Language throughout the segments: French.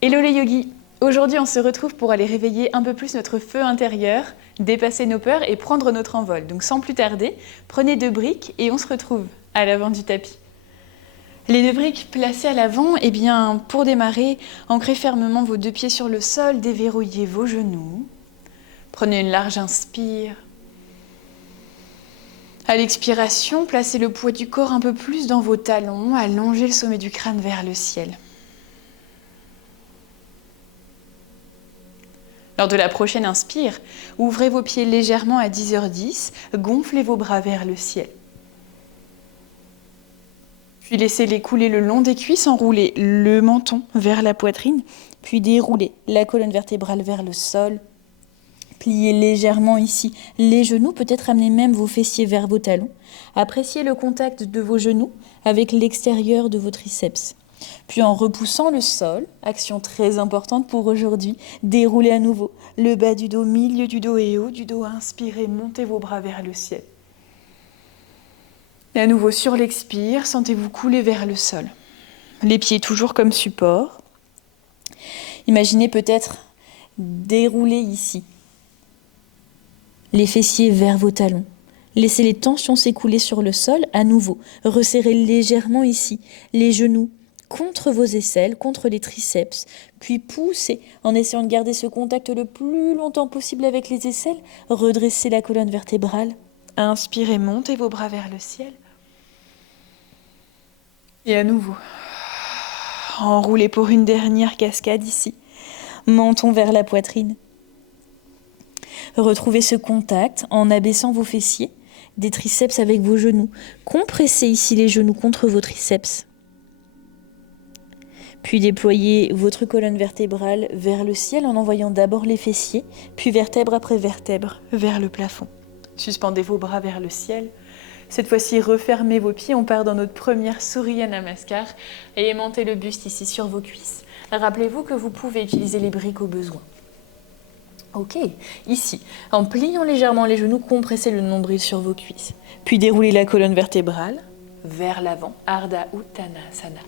Hello les yogis! Aujourd'hui, on se retrouve pour aller réveiller un peu plus notre feu intérieur, dépasser nos peurs et prendre notre envol. Donc sans plus tarder, prenez 2 briques et on se retrouve à l'avant du tapis. Les 2 briques placées à l'avant, eh bien, pour démarrer, ancrez fermement vos 2 pieds sur le sol, déverrouillez vos genoux. Prenez une large inspire. À l'expiration, placez le poids du corps un peu plus dans vos talons, allongez le sommet du crâne vers le ciel. Lors de la prochaine inspire, ouvrez vos pieds légèrement à 10h10, gonflez vos bras vers le ciel. Puis laissez-les couler le long des cuisses, enroulez le menton vers la poitrine, puis déroulez la colonne vertébrale vers le sol. Pliez légèrement ici les genoux, peut-être amenez même vos fessiers vers vos talons. Appréciez le contact de vos genoux avec l'extérieur de vos triceps. Puis en repoussant le sol, action très importante pour aujourd'hui, déroulez à nouveau le bas du dos, milieu du dos et haut du dos. Inspirez, montez vos bras vers le ciel. Et à nouveau sur l'expire, sentez-vous couler vers le sol. Les pieds toujours comme support. Imaginez peut-être dérouler ici les fessiers vers vos talons. Laissez les tensions s'écouler sur le sol. À nouveau, resserrez légèrement ici les genoux contre vos aisselles, contre les triceps, puis poussez en essayant de garder ce contact le plus longtemps possible avec les aisselles. Redressez la colonne vertébrale. Inspirez, montez vos bras vers le ciel. Et à nouveau, enroulez pour une dernière cascade ici. Menton vers la poitrine. Retrouvez ce contact en abaissant vos fessiers, des triceps avec vos genoux. Compressez ici les genoux contre vos triceps. Puis déployez votre colonne vertébrale vers le ciel en envoyant d'abord les fessiers, puis vertèbre après vertèbre vers le plafond. Suspendez vos bras vers le ciel. Cette fois-ci, refermez vos pieds. On part dans notre première Surya Namaskar et aimantez le buste ici sur vos cuisses. Rappelez-vous que vous pouvez utiliser les briques au besoin. Ok, ici, en pliant légèrement les genoux, compressez le nombril sur vos cuisses. Puis déroulez la colonne vertébrale vers l'avant, Ardha Uttanasana.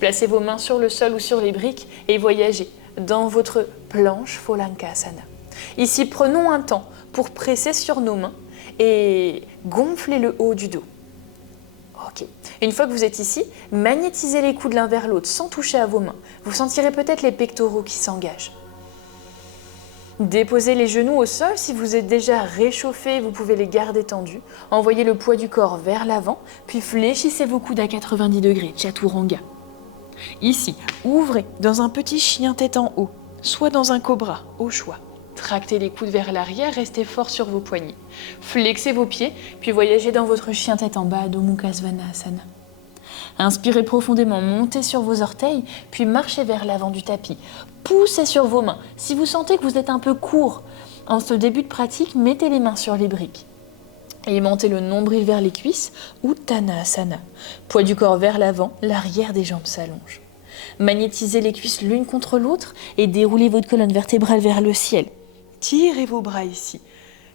Placez vos mains sur le sol ou sur les briques et voyagez dans votre planche Phalangasana. Ici, prenons un temps pour presser sur nos mains et gonfler le haut du dos. Ok. Une fois que vous êtes ici, magnétisez les coudes l'un vers l'autre sans toucher à vos mains. Vous sentirez peut-être les pectoraux qui s'engagent. Déposez les genoux au sol. Si vous êtes déjà réchauffé, vous pouvez les garder tendus. Envoyez le poids du corps vers l'avant, puis fléchissez vos coudes à 90 degrés, Chaturanga. Ici, ouvrez dans un petit chien tête en haut, soit dans un cobra, au choix. Tractez les coudes vers l'arrière, restez fort sur vos poignets. Flexez vos pieds, puis voyagez dans votre chien tête en bas, Adho Mukha Svanasana. Inspirez profondément, montez sur vos orteils, puis marchez vers l'avant du tapis. Poussez sur vos mains. Si vous sentez que vous êtes un peu court en ce début de pratique, mettez les mains sur les briques. Et montez le nombril vers les cuisses, Uttanasana. Poids du corps vers l'avant, l'arrière des jambes s'allonge. Magnétisez les cuisses l'une contre l'autre et déroulez votre colonne vertébrale vers le ciel. Tirez vos bras ici.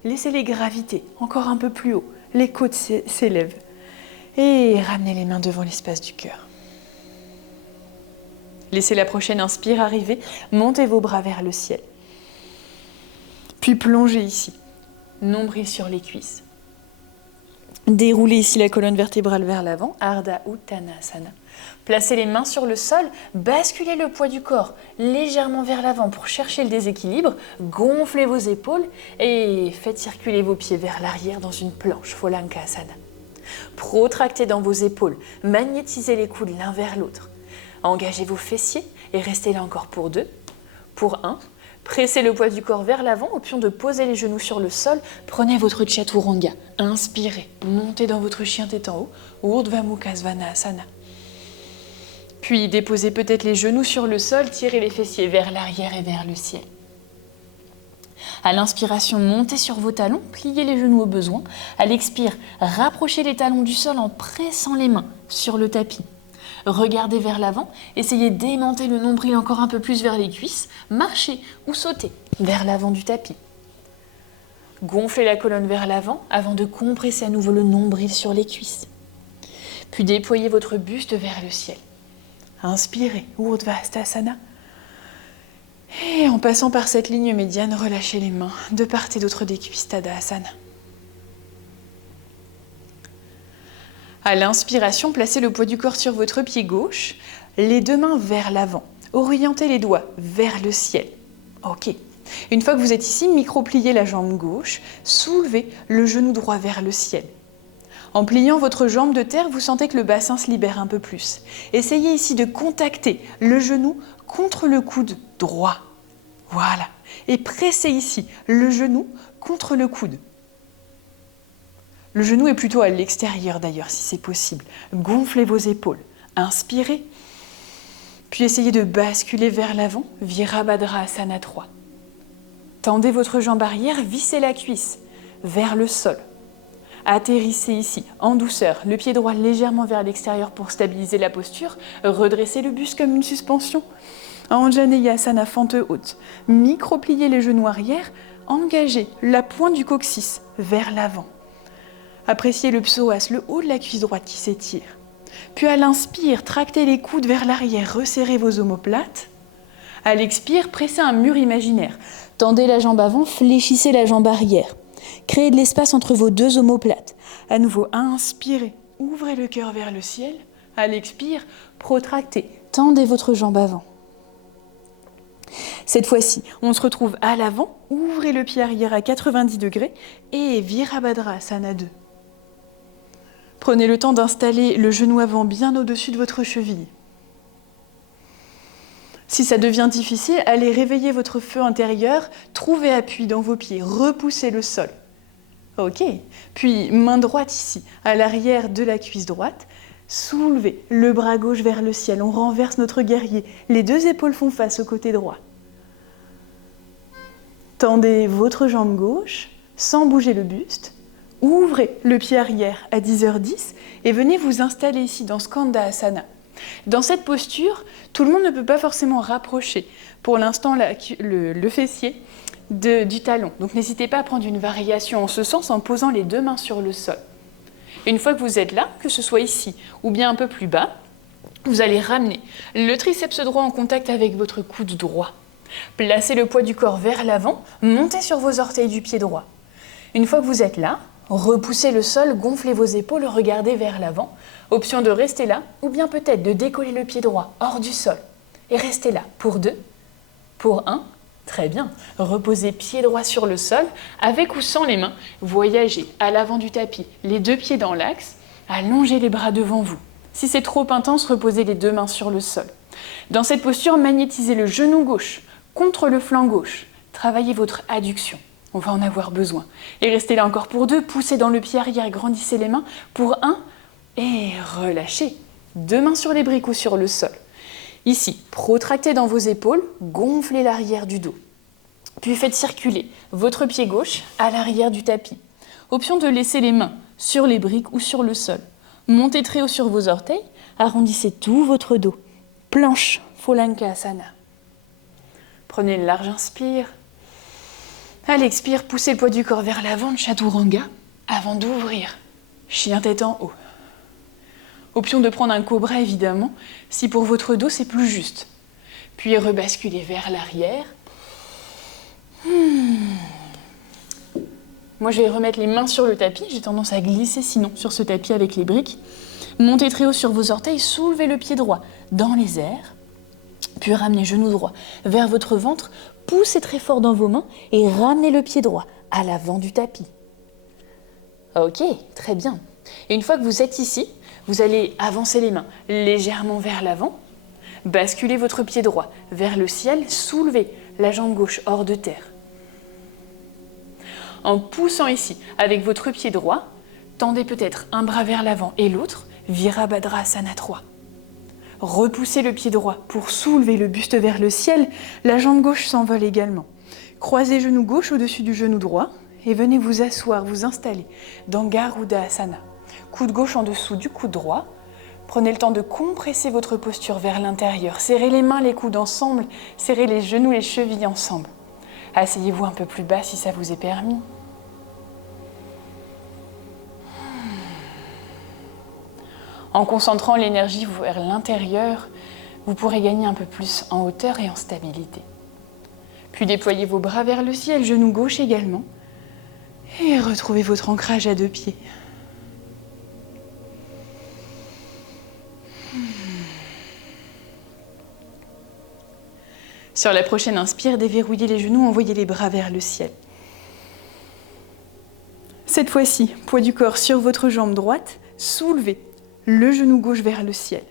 Laissez-les graviter encore un peu plus haut. Les côtes s'élèvent. Et ramenez les mains devant l'espace du cœur. Laissez la prochaine inspire arriver. Montez vos bras vers le ciel. Puis plongez ici. Nombril sur les cuisses. Déroulez ici la colonne vertébrale vers l'avant, Ardha Uttanasana. Placez les mains sur le sol, basculez le poids du corps légèrement vers l'avant pour chercher le déséquilibre, gonflez vos épaules et faites circuler vos pieds vers l'arrière dans une planche Phalangasana. Protractez dans vos épaules, magnétisez les coudes l'un vers l'autre. Engagez vos fessiers et restez là encore pour 2. Pour 1, pressez le poids du corps vers l'avant, option de poser les genoux sur le sol. Prenez votre Chaturanga. Inspirez, montez dans votre chien tête en haut, Urdhva Mukha Svanasana. Puis déposez peut-être les genoux sur le sol, tirez les fessiers vers l'arrière et vers le ciel. À l'inspiration, montez sur vos talons, pliez les genoux au besoin. À l'expire, rapprochez les talons du sol en pressant les mains sur le tapis. Regardez vers l'avant, essayez d'aimanter le nombril encore un peu plus vers les cuisses, marchez ou sautez vers l'avant du tapis. Gonflez la colonne vers l'avant avant de compresser à nouveau le nombril sur les cuisses. Puis déployez votre buste vers le ciel. Inspirez, Urdhva Hastasana. Et en passant par cette ligne médiane, relâchez les mains de part et d'autre des cuisses, Tadasana. À l'inspiration, placez le poids du corps sur votre pied gauche, les deux mains vers l'avant. Orientez les doigts vers le ciel. Ok. Une fois que vous êtes ici, micro-pliez la jambe gauche, soulevez le genou droit vers le ciel. En pliant votre jambe de terre, vous sentez que le bassin se libère un peu plus. Essayez ici de contacter le genou contre le coude droit. Voilà. Et pressez ici le genou contre le coude. Le genou est plutôt à l'extérieur d'ailleurs, si c'est possible. Gonflez vos épaules. Inspirez. Puis essayez de basculer vers l'avant, Virabhadrasana 3. Tendez votre jambe arrière, vissez la cuisse vers le sol. Atterrissez ici, en douceur, le pied droit légèrement vers l'extérieur pour stabiliser la posture. Redressez le buste comme une suspension. Anjaneyasana, fente haute. Micro-pliez les genoux arrière. Engagez la pointe du coccyx vers l'avant. Appréciez le psoas, le haut de la cuisse droite qui s'étire. Puis à l'inspire, tractez les coudes vers l'arrière, resserrez vos omoplates. À l'expire, pressez un mur imaginaire. Tendez la jambe avant, fléchissez la jambe arrière. Créez de l'espace entre vos deux omoplates. À nouveau, inspirez, ouvrez le cœur vers le ciel. À l'expire, protractez, tendez votre jambe avant. Cette fois-ci, on se retrouve à l'avant, ouvrez le pied arrière à 90 degrés et Virabhadrasana 2. Prenez le temps d'installer le genou avant bien au-dessus de votre cheville. Si ça devient difficile, allez réveiller votre feu intérieur, trouvez appui dans vos pieds, repoussez le sol. Ok. Puis main droite ici, à l'arrière de la cuisse droite, soulevez le bras gauche vers le ciel, on renverse notre guerrier, les deux épaules font face au côté droit. Tendez votre jambe gauche, sans bouger le buste, ouvrez le pied arrière à 10h10 et venez vous installer ici dans Skandhasana. Dans cette posture, tout le monde ne peut pas forcément rapprocher pour l'instant le fessier du talon. Donc n'hésitez pas à prendre une variation en ce sens en posant les deux mains sur le sol. Une fois que vous êtes là, que ce soit ici ou bien un peu plus bas, vous allez ramener le triceps droit en contact avec votre coude droit. Placez le poids du corps vers l'avant, montez sur vos orteils du pied droit. Une fois que vous êtes là, repoussez le sol, gonflez vos épaules, regardez vers l'avant. Option de rester là, ou bien peut-être de décoller le pied droit hors du sol. Et restez là pour 2, pour 1, très bien. Reposez pied droit sur le sol, avec ou sans les mains. Voyagez à l'avant du tapis, les deux pieds dans l'axe, allongez les bras devant vous. Si c'est trop intense, reposez les deux mains sur le sol. Dans cette posture, magnétisez le genou gauche contre le flanc gauche. Travaillez votre adduction. On va en avoir besoin. Et restez là encore pour 2, poussez dans le pied arrière, grandissez les mains. Pour 1, et relâchez. 2 mains sur les briques ou sur le sol. Ici, protractez dans vos épaules, gonflez l'arrière du dos. Puis faites circuler votre pied gauche à l'arrière du tapis. Option de laisser les mains sur les briques ou sur le sol. Montez très haut sur vos orteils, arrondissez tout votre dos. Planche, Phalangasana. Prenez une large inspire. À l'expire, poussez le poids du corps vers l'avant, Chaturanga, avant d'ouvrir. Chien tête en haut. Option de prendre un cobra évidemment, si pour votre dos c'est plus juste. Puis rebasculez vers l'arrière. Moi je vais remettre les mains sur le tapis, j'ai tendance à glisser sinon sur ce tapis avec les briques. Montez très haut sur vos orteils, soulevez le pied droit dans les airs. Puis ramenez genou droit vers votre ventre, poussez très fort dans vos mains et ramenez le pied droit à l'avant du tapis. Ok, très bien. Et une fois que vous êtes ici, vous allez avancer les mains légèrement vers l'avant, basculez votre pied droit vers le ciel, soulevez la jambe gauche hors de terre. En poussant ici avec votre pied droit, tendez peut-être un bras vers l'avant et l'autre, Virabhadrasana 3. Repoussez le pied droit pour soulever le buste vers le ciel, la jambe gauche s'envole également. Croisez genou gauche au-dessus du genou droit et venez vous asseoir, vous installer dans Garudasana. Coude gauche en dessous du coude droit. Prenez le temps de compresser votre posture vers l'intérieur. Serrez les mains, les coudes ensemble. Serrez les genoux, les chevilles ensemble. Asseyez-vous un peu plus bas si ça vous est permis. En concentrant l'énergie vers l'intérieur, vous pourrez gagner un peu plus en hauteur et en stabilité. Puis déployez vos bras vers le ciel, genou gauche également. Et retrouvez votre ancrage à 2 pieds. Sur la prochaine inspire, déverrouillez les genoux, envoyez les bras vers le ciel. Cette fois-ci, poids du corps sur votre jambe droite, soulevez le genou gauche vers le ciel.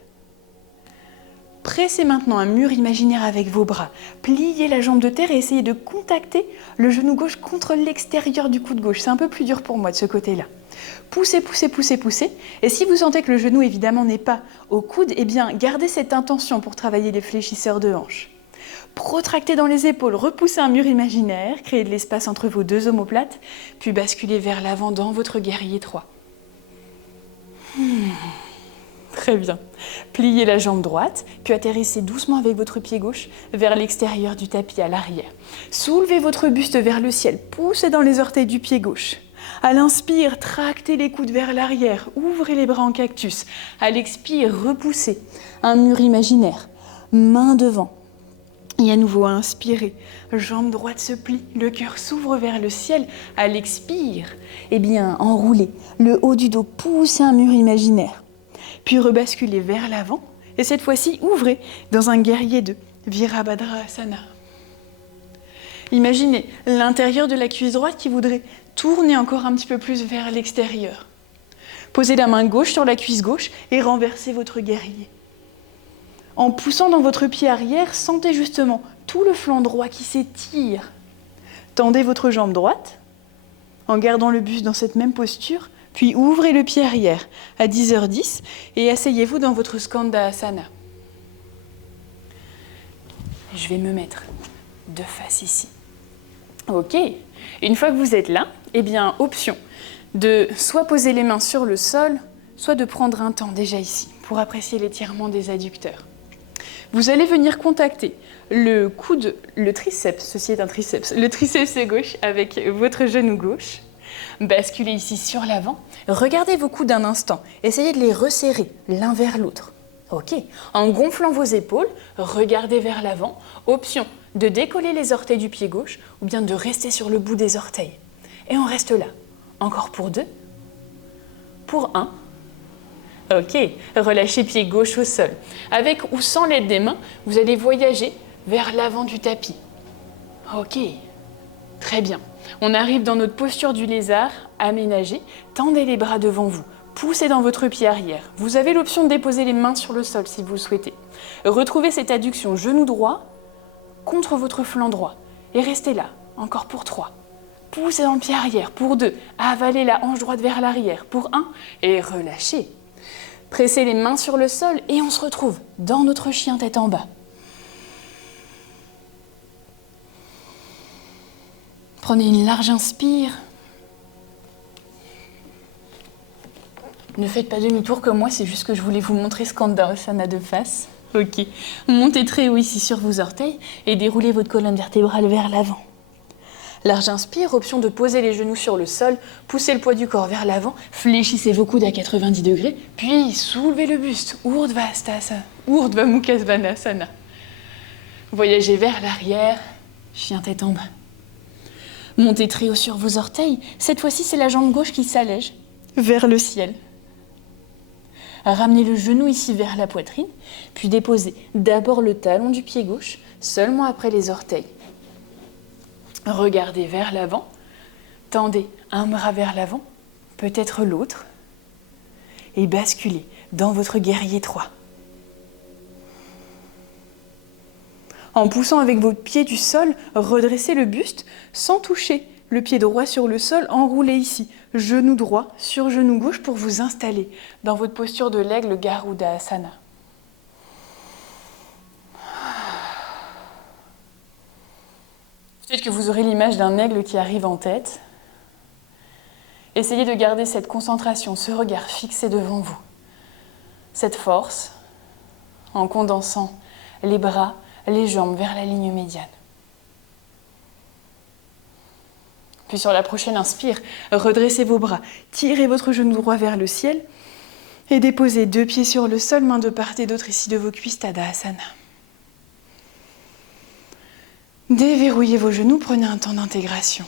Pressez maintenant un mur imaginaire avec vos bras. Pliez la jambe de terre et essayez de contacter le genou gauche contre l'extérieur du coude gauche. C'est un peu plus dur pour moi de ce côté-là. Poussez, poussez, poussez, poussez. Et si vous sentez que le genou évidemment n'est pas au coude, eh bien gardez cette intention pour travailler les fléchisseurs de hanches. Protractez dans les épaules, repoussez un mur imaginaire, créez de l'espace entre vos 2 omoplates, puis basculez vers l'avant dans votre guerrier 3. Très bien. Pliez la jambe droite, puis atterrissez doucement avec votre pied gauche vers l'extérieur du tapis à l'arrière. Soulevez votre buste vers le ciel, poussez dans les orteils du pied gauche. À l'inspire, tractez les coudes vers l'arrière, ouvrez les bras en cactus. À l'expire, repoussez un mur imaginaire, main devant. Et à nouveau, inspirez, jambe droite se plie, le cœur s'ouvre vers le ciel. À l'expire, eh bien, enroulez le haut du dos, poussez un mur imaginaire. Puis rebasculez vers l'avant, et cette fois-ci, ouvrez dans un guerrier 2, Virabhadrasana. Imaginez l'intérieur de la cuisse droite qui voudrait tourner encore un petit peu plus vers l'extérieur. Posez la main gauche sur la cuisse gauche et renversez votre guerrier. En poussant dans votre pied arrière, sentez justement tout le flanc droit qui s'étire. Tendez votre jambe droite en gardant le buste dans cette même posture, puis ouvrez le pied arrière à 10h10 et asseyez-vous dans votre Skandasana. Je vais me mettre de face ici. Ok, une fois que vous êtes là, eh bien, option de soit poser les mains sur le sol, soit de prendre un temps déjà ici pour apprécier l'étirement des adducteurs. Vous allez venir contacter le coude, le triceps, ceci est un triceps, le triceps gauche avec votre genou gauche. Basculez ici sur l'avant. Regardez vos coudes un instant. Essayez de les resserrer l'un vers l'autre. Ok. En gonflant vos épaules, regardez vers l'avant. Option de décoller les orteils du pied gauche ou bien de rester sur le bout des orteils. Et on reste là. Encore pour 2. Pour 1. Ok, relâchez pied gauche au sol. Avec ou sans l'aide des mains, vous allez voyager vers l'avant du tapis. Ok, très bien. On arrive dans notre posture du lézard, aménagée. Tendez les bras devant vous, poussez dans votre pied arrière. Vous avez l'option de déposer les mains sur le sol si vous le souhaitez. Retrouvez cette adduction genou droit contre votre flanc droit. Et restez là, encore pour 3. Poussez dans le pied arrière, pour 2. Avalez la hanche droite vers l'arrière, pour 1. Et relâchez. Pressez les mains sur le sol et on se retrouve dans notre chien tête en bas. Prenez une large inspire. Ne faites pas demi-tour comme moi, c'est juste que je voulais vous montrer Skandasana de face. Ok. Montez très haut ici sur vos orteils et déroulez votre colonne vertébrale vers l'avant. Large inspire, option de poser les genoux sur le sol, poussez le poids du corps vers l'avant, fléchissez vos coudes à 90 degrés, puis soulevez le buste, Urdhva Mukha Svanasana. Voyagez vers l'arrière, chien tête en bas. Montez très haut sur vos orteils, cette fois-ci c'est la jambe gauche qui s'allège vers le ciel. Ramenez le genou ici vers la poitrine, puis déposez d'abord le talon du pied gauche, seulement après les orteils. Regardez vers l'avant, tendez un bras vers l'avant, peut-être l'autre, et basculez dans votre guerrier 3. En poussant avec vos pieds du sol, redressez le buste sans toucher le pied droit sur le sol, enroulez ici, genou droit sur genou gauche pour vous installer dans votre posture de l'aigle Garudasana. Peut-être que vous aurez l'image d'un aigle qui arrive en tête. Essayez de garder cette concentration, ce regard fixé devant vous. Cette force en condensant les bras, les jambes vers la ligne médiane. Puis sur la prochaine inspire, redressez vos bras, tirez votre genou droit vers le ciel et déposez 2 pieds sur le sol, mains de part et d'autre ici de vos cuisses, Tadasana. Déverrouillez vos genoux, prenez un temps d'intégration.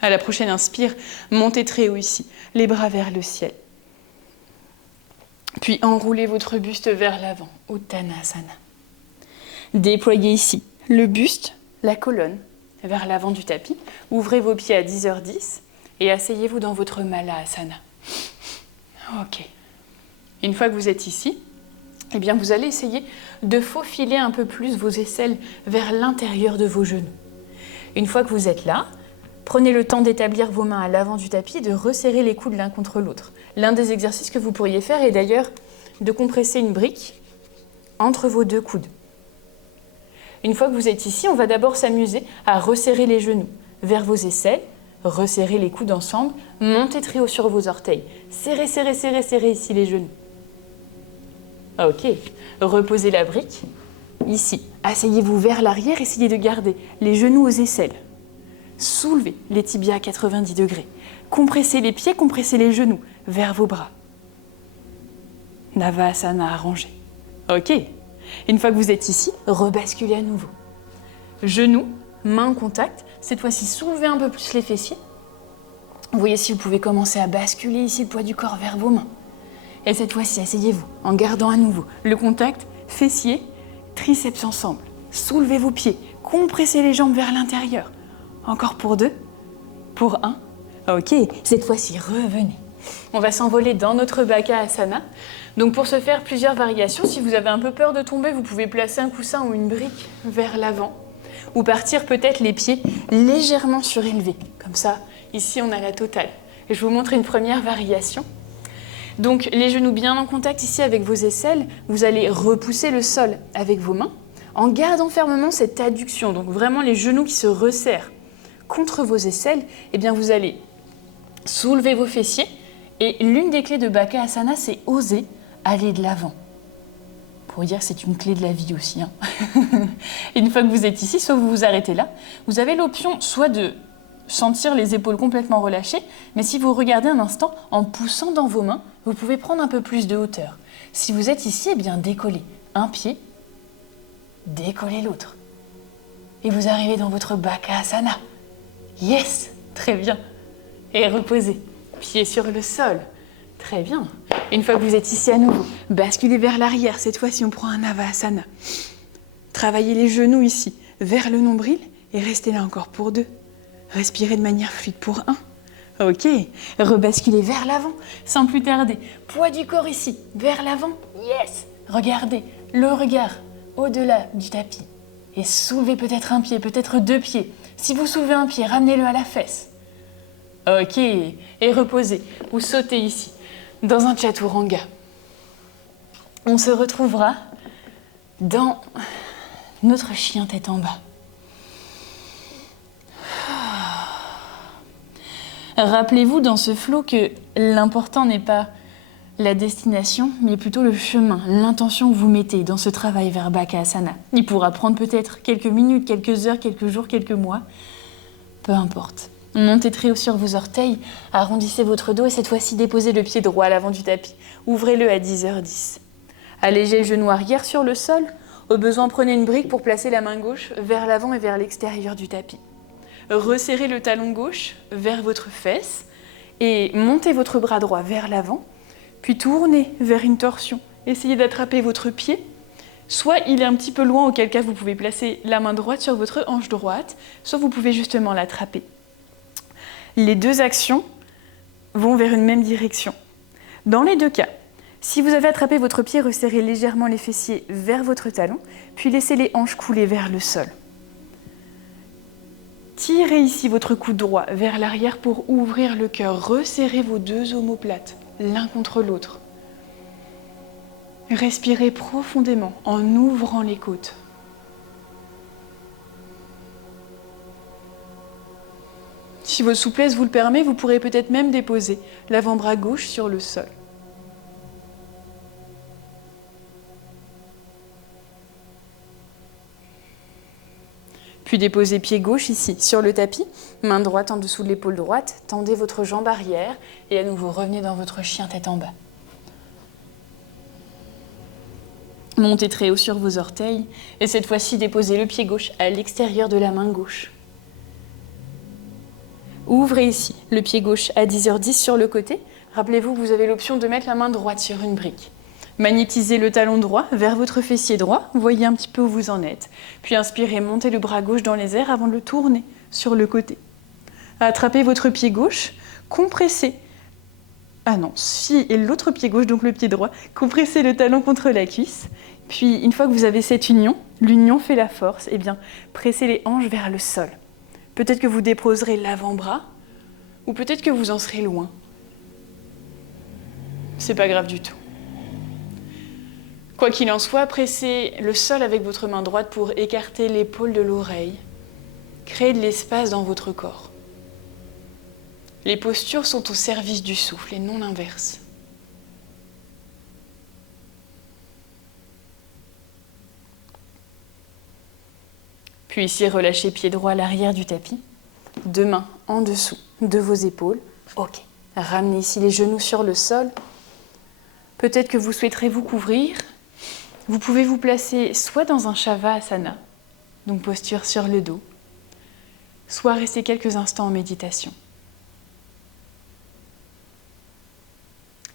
À la prochaine inspire, montez très haut ici, les bras vers le ciel. Puis enroulez votre buste vers l'avant, Uttanasana. Déployez ici le buste, la colonne, vers l'avant du tapis. Ouvrez vos pieds à 10h10 et asseyez-vous dans votre Malasana. Ok. Une fois que vous êtes ici, eh bien vous allez essayer de faufiler un peu plus vos aisselles vers l'intérieur de vos genoux. Une fois que vous êtes là, prenez le temps d'établir vos mains à l'avant du tapis et de resserrer les coudes l'un contre l'autre. L'un des exercices que vous pourriez faire est d'ailleurs de compresser une brique entre vos deux coudes. Une fois que vous êtes ici, on va d'abord s'amuser à resserrer les genoux vers vos aisselles, resserrer les coudes ensemble, montez très haut sur vos orteils. Serrez, serrez, serrez, serrez ici les genoux. Ok, reposez la brique ici. Asseyez-vous vers l'arrière, essayez de garder les genoux aux aisselles. Soulevez les tibias à 90 degrés. Compressez les pieds, compressez les genoux vers vos bras. Navasana arrangé. Ok. Une fois que vous êtes ici, rebasculez à nouveau. Genoux, mains en contact. Cette fois-ci, soulevez un peu plus les fessiers. Vous voyez si vous pouvez commencer à basculer ici le poids du corps vers vos mains. Et cette fois-ci, asseyez-vous en gardant à nouveau le contact fessiers, triceps ensemble. Soulevez vos pieds, compressez les jambes vers l'intérieur. Encore pour 2, pour 1. Ok, cette fois-ci, revenez. On va s'envoler dans notre Bakasana. Donc pour ce faire, plusieurs variations. Si vous avez un peu peur de tomber, vous pouvez placer un coussin ou une brique vers l'avant. Ou partir peut-être les pieds légèrement surélevés. Comme ça, ici on a la totale. Et je vous montre une première variation. Donc les genoux bien en contact ici avec vos aisselles. Vous allez repousser le sol avec vos mains en gardant fermement cette adduction. Donc vraiment les genoux qui se resserrent contre vos aisselles. Eh bien vous allez soulever vos fessiers. Et l'une des clés de Bakasana, c'est oser aller de l'avant. Pour dire que c'est une clé de la vie aussi. Hein. Et une fois que vous êtes ici, soit vous vous arrêtez là, vous avez l'option soit de sentir les épaules complètement relâchées, mais si vous regardez un instant, en poussant dans vos mains, vous pouvez prendre un peu plus de hauteur. Si vous êtes ici, eh bien décollez un pied, décollez l'autre. Et vous arrivez dans votre Bakasana. Yes, très bien. Et reposez. Pieds sur le sol. Très bien. Une fois que vous êtes ici à nouveau, basculez vers l'arrière. Cette fois-ci, on prend un Navasana. Travaillez les genoux ici, vers le nombril et restez là encore pour 2. Respirez de manière fluide pour 1. Ok. Rebasculez vers l'avant, sans plus tarder. Poids du corps ici, vers l'avant. Yes. Regardez le regard au-delà du tapis. Et soulevez peut-être un pied, peut-être 2 pieds. Si vous soulevez un pied, ramenez-le à la fesse. Ok, et reposez, ou sautez ici, dans un chaturanga. On se retrouvera dans notre chien tête en bas. Rappelez-vous dans ce flow que l'important n'est pas la destination, mais plutôt le chemin, l'intention que vous mettez dans ce travail vers Bakasana. Il pourra prendre peut-être quelques minutes, quelques heures, quelques jours, quelques mois, peu importe. Montez très haut sur vos orteils, arrondissez votre dos et cette fois-ci déposez le pied droit à l'avant du tapis. Ouvrez-le à 10h10. Allégez le genou arrière sur le sol. Au besoin, prenez une brique pour placer la main gauche vers l'avant et vers l'extérieur du tapis. Resserrez le talon gauche vers votre fesse et montez votre bras droit vers l'avant, puis tournez vers une torsion. Essayez d'attraper votre pied. Soit il est un petit peu loin, auquel cas vous pouvez placer la main droite sur votre hanche droite, soit vous pouvez justement l'attraper. Les deux actions vont vers une même direction. Dans les deux cas, si vous avez attrapé votre pied, resserrez légèrement les fessiers vers votre talon, puis laissez les hanches couler vers le sol. Tirez ici votre coude droit vers l'arrière pour ouvrir le cœur. Resserrez vos deux omoplates, l'un contre l'autre. Respirez profondément en ouvrant les côtes. Si votre souplesse vous le permet, vous pourrez peut-être même déposer l'avant-bras gauche sur le sol. Puis déposez pied gauche ici, sur le tapis, main droite en dessous de l'épaule droite, tendez votre jambe arrière et à nouveau revenez dans votre chien tête en bas. Montez très haut sur vos orteils et cette fois-ci déposez le pied gauche à l'extérieur de la main gauche. Ouvrez ici le pied gauche à 10h10 sur le côté. Rappelez-vous que vous avez l'option de mettre la main droite sur une brique. Magnétisez le talon droit vers votre fessier droit, voyez un petit peu où vous en êtes. Puis inspirez, montez le bras gauche dans les airs avant de le tourner sur le côté. Attrapez votre pied gauche, compressez. Ah non, si, et l'autre pied gauche, donc le pied droit, compressez le talon contre la cuisse. Puis une fois que vous avez cette union, l'union fait la force, eh bien pressez les hanches vers le sol. Peut-être que vous déposerez l'avant-bras, ou peut-être que vous en serez loin. C'est pas grave du tout. Quoi qu'il en soit, pressez le sol avec votre main droite pour écarter l'épaule de l'oreille. Créez de l'espace dans votre corps. Les postures sont au service du souffle et non l'inverse. Puis ici, relâchez pied droit à l'arrière du tapis. Deux mains en dessous de vos épaules. Ok. Ramenez ici les genoux sur le sol. Peut-être que vous souhaiterez vous couvrir. Vous pouvez vous placer soit dans un Shavasana, donc posture sur le dos, soit rester quelques instants en méditation.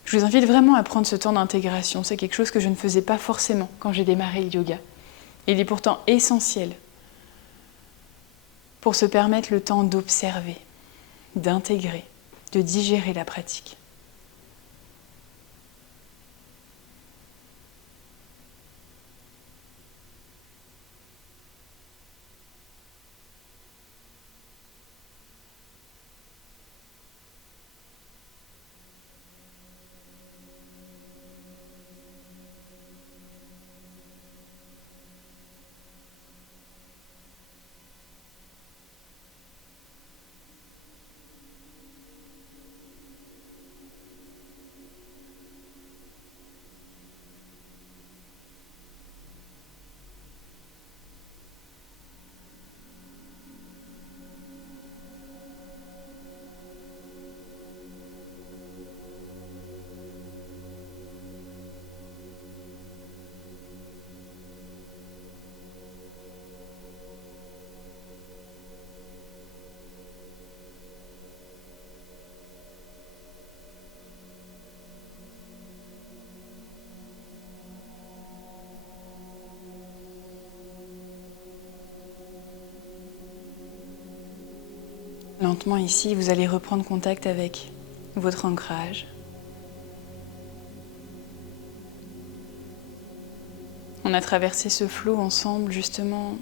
Je vous invite vraiment à prendre ce temps d'intégration. C'est quelque chose que je ne faisais pas forcément quand j'ai démarré le yoga. Il est pourtant essentiel pour se permettre le temps d'observer, d'intégrer, de digérer la pratique. Lentement ici, vous allez reprendre contact avec votre ancrage. On a traversé ce flot ensemble justement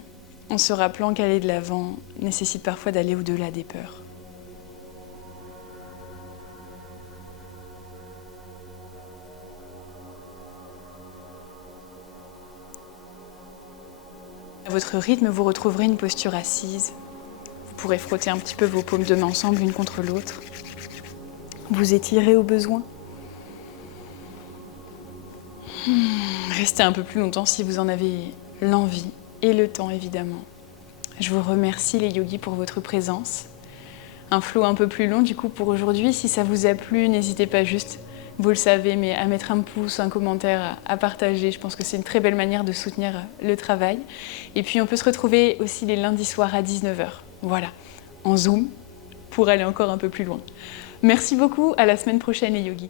en se rappelant qu'aller de l'avant nécessite parfois d'aller au-delà des peurs. À votre rythme, vous retrouverez une posture assise. Vous pourrez frotter un petit peu vos paumes de main ensemble, l'une contre l'autre. Vous étirez au besoin. Restez un peu plus longtemps si vous en avez l'envie et le temps, évidemment. Je vous remercie les yogis pour votre présence. Un flow un peu plus long du coup pour aujourd'hui. Si ça vous a plu, n'hésitez pas juste, vous le savez, mais à mettre un pouce, un commentaire, à partager. Je pense que c'est une très belle manière de soutenir le travail. Et puis on peut se retrouver aussi les lundis soirs à 19h. Voilà, en Zoom, pour aller encore un peu plus loin. Merci beaucoup, à la semaine prochaine les yogis.